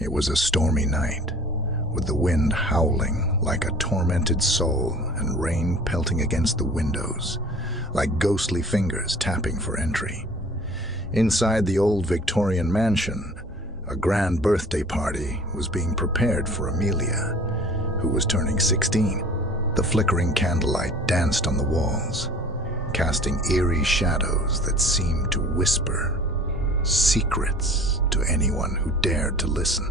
It was a stormy night, with the wind howling like a tormented soul and rain pelting against the windows, like ghostly fingers tapping for entry. Inside the old Victorian mansion, a grand birthday party was being prepared for Amelia, who was turning 16. The flickering candlelight danced on the walls, casting eerie shadows that seemed to whisper secrets to anyone who dared to listen.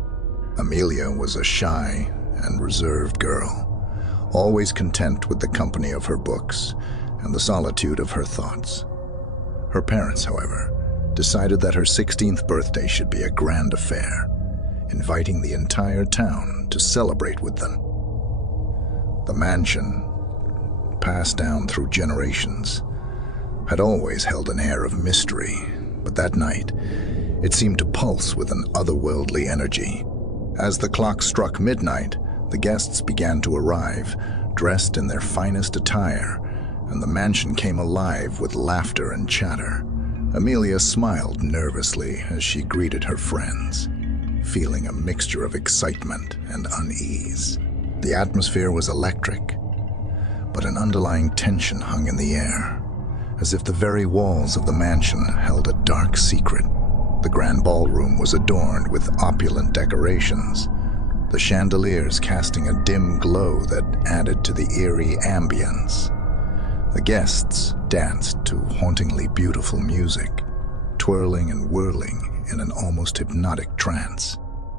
Amelia was a shy and reserved girl, always content with the company of her books and the solitude of her thoughts. Her parents, however, decided that her 16th birthday should be a grand affair, inviting the entire town to celebrate with them. The mansion, passed down through generations, had always held an air of mystery, but that night, it seemed to pulse with an otherworldly energy. As the clock struck midnight, the guests began to arrive, dressed in their finest attire, and the mansion came alive with laughter and chatter. Amelia smiled nervously as she greeted her friends, feeling a mixture of excitement and unease. The atmosphere was electric, but an underlying tension hung in the air, as if the very walls of the mansion held a dark secret. The grand ballroom was adorned with opulent decorations, the chandeliers casting a dim glow that added to the eerie ambience. The guests danced to hauntingly beautiful music, twirling and whirling in an almost hypnotic trance.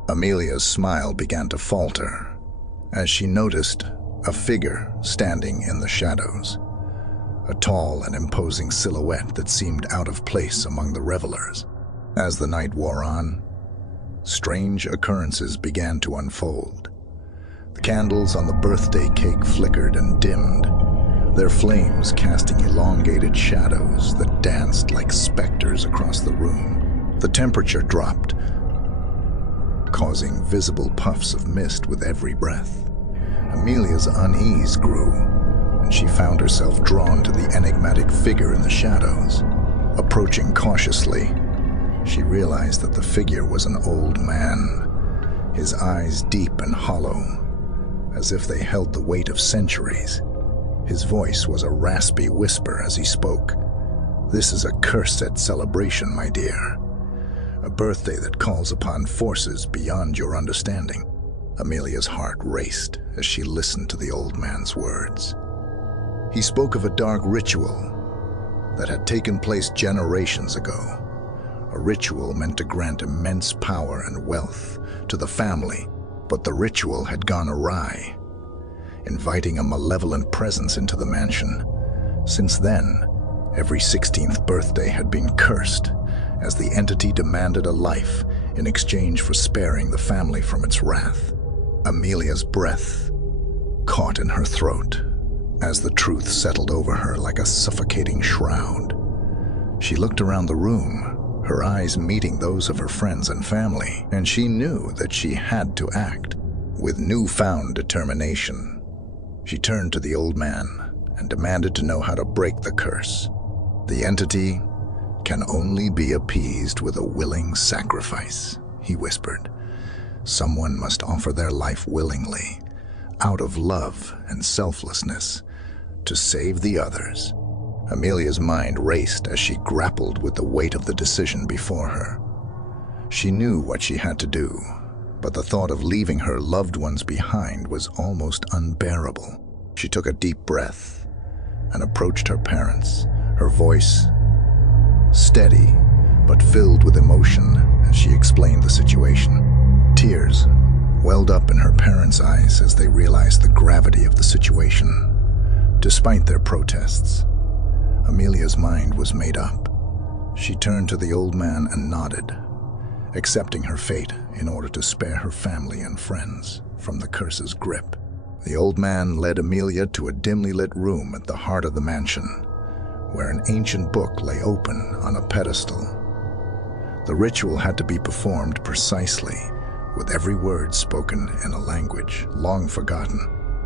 Amelia's smile began to falter as she noticed a figure standing in the shadows, a tall and imposing silhouette that seemed out of place among the revelers. As the night wore on, strange occurrences began to unfold. The candles on the birthday cake flickered and dimmed, their flames casting elongated shadows that danced like specters across the room. The temperature dropped, causing visible puffs of mist with every breath. Amelia's unease grew, and she found herself drawn to the enigmatic figure in the shadows. Approaching cautiously, she realized that the figure was an old man, his eyes deep and hollow, as if they held the weight of centuries. His voice was a raspy whisper as he spoke. "This is a cursed celebration, my dear. A birthday that calls upon forces beyond your understanding." Amelia's heart raced as she listened to the old man's words. He spoke of a dark ritual that had taken place generations ago, a ritual meant to grant immense power and wealth to the family, but the ritual had gone awry, inviting a malevolent presence into the mansion. Since then, every 16th birthday had been cursed, as the entity demanded a life in exchange for sparing the family from its wrath. Amelia's breath caught in her throat as the truth settled over her like a suffocating shroud. She looked around the room, her eyes meeting those of her friends and family, and she knew that she had to act. With newfound determination, she turned to the old man and demanded to know how to break the curse. "The entity can only be appeased with a willing sacrifice," he whispered. "Someone must offer their life willingly, out of love and selflessness, to save the others." Amelia's mind raced as she grappled with the weight of the decision before her. She knew what she had to do, but the thought of leaving her loved ones behind was almost unbearable. She took a deep breath and approached her parents, her voice steady but filled with emotion as she explained the situation. Tears welled up in her parents' eyes as they realized the gravity of the situation. Despite their protests, Amelia's mind was made up. She turned to the old man and nodded, accepting her fate in order to spare her family and friends from the curse's grip. The old man led Amelia to a dimly lit room at the heart of the mansion, where an ancient book lay open on a pedestal. The ritual had to be performed precisely, with every word spoken in a language long forgotten.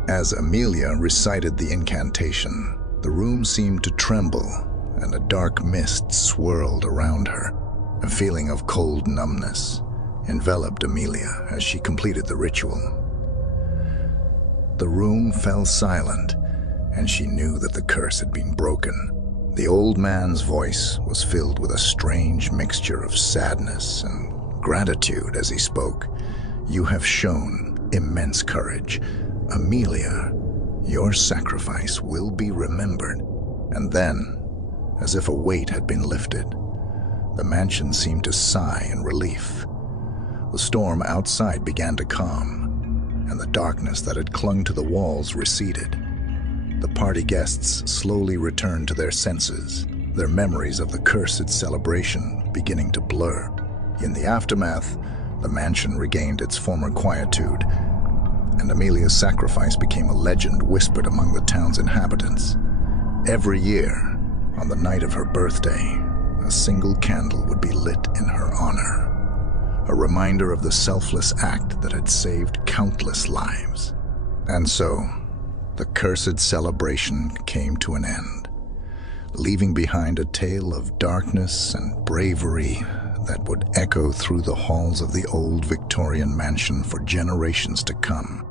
As Amelia recited the incantation, the room seemed to tremble, and a dark mist swirled around her. A feeling of cold numbness enveloped Amelia as she completed the ritual. The room fell silent, and she knew that the curse had been broken. The old man's voice was filled with a strange mixture of sadness and gratitude as he spoke. "You have shown immense courage. Amelia, your sacrifice will be remembered." And then, as if a weight had been lifted, the mansion seemed to sigh in relief. The storm outside began to calm, and the darkness that had clung to the walls receded. The party guests slowly returned to their senses, their memories of the cursed celebration beginning to blur. In the aftermath, the mansion regained its former quietude, and Amelia's sacrifice became a legend whispered among the town's inhabitants. Every year, on the night of her birthday, a single candle would be lit in her honor, a reminder of the selfless act that had saved countless lives. And so, the cursed celebration came to an end, leaving behind a tale of darkness and bravery that would echo through the halls of the old Victorian mansion for generations to come.